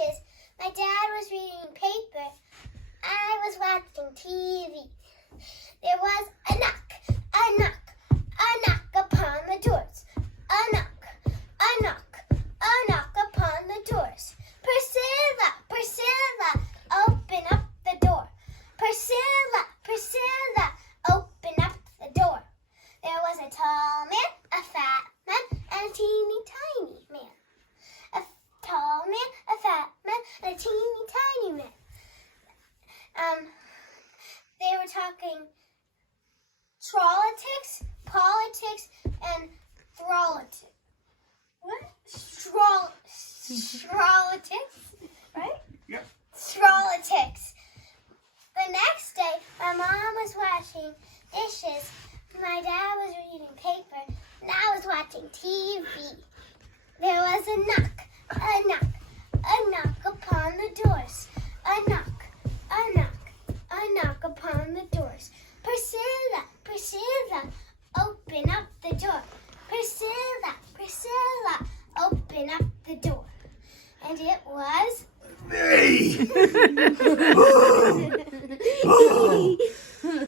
dishes. My dad was reading paper. I was watching TV. There was a knock upon the doors. A knock upon the doors. Priscilla, Priscilla, open up the door. Priscilla, Priscilla, open up the door. There was a tall man, a fat man, and a teeny tiny man. A tall man, a fat man, and a teeny tiny man. They were talking trolitics, politics, and throlitics. What? Trolitics, right? Yep. Trolitics. The next day, my mom was washing dishes. My dad was reading paper, and I was watching TV. There was a knock upon the doors. A knock upon the doors. Priscilla, Priscilla, open up the door. Priscilla, Priscilla, open up the door. And it was Me!